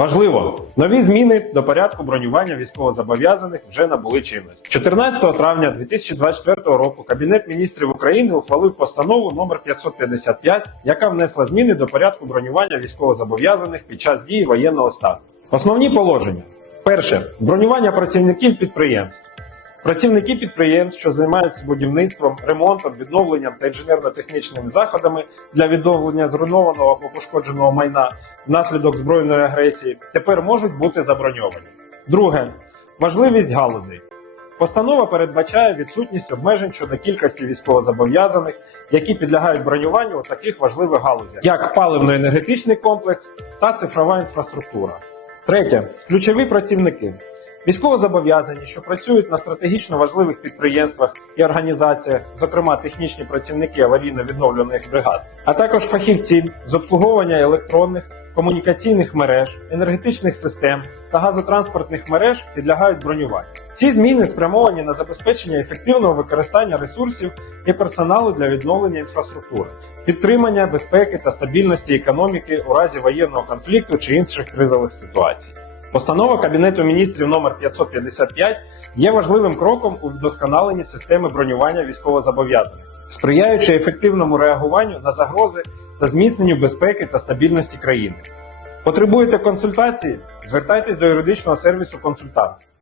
Важливо, нові зміни до порядку бронювання військовозобов'язаних вже набули чинності. 14 травня 2024 року Кабінет міністрів України ухвалив постанову номер 555, яка внесла зміни до порядку бронювання військовозобов'язаних під час дії воєнного стану. Основні положення: перше бронювання працівників підприємств. Працівники підприємств, що займаються будівництвом, ремонтом, відновленням та інженерно-технічними заходами для відновлення зруйнованого або пошкодженого майна внаслідок збройної агресії, тепер можуть бути заброньовані. Друге важливість галузей. Постанова передбачає відсутність обмежень щодо кількості військовозобов'язаних, які підлягають бронюванню у таких важливих галузях, як паливно-енергетичний комплекс та цифрова інфраструктура. Третє ключові працівники. Військовозобов'язані, що працюють на стратегічно важливих підприємствах і організаціях, зокрема технічні працівники аварійно-відновлених бригад, а також фахівці з обслуговування електронних, комунікаційних мереж, енергетичних систем та газотранспортних мереж підлягають бронюванню. Ці зміни спрямовані на забезпечення ефективного використання ресурсів і персоналу для відновлення інфраструктури, підтримання безпеки та стабільності економіки у разі воєнного конфлікту чи інших кризових ситуацій. Постанова Кабінету міністрів номер 555 є важливим кроком у вдосконаленні системи бронювання військовозобов'язаних, сприяючи ефективному реагуванню на загрози та зміцненню безпеки та стабільності країни. Потребуєте консультації? Звертайтесь до юридичного сервісу консультант.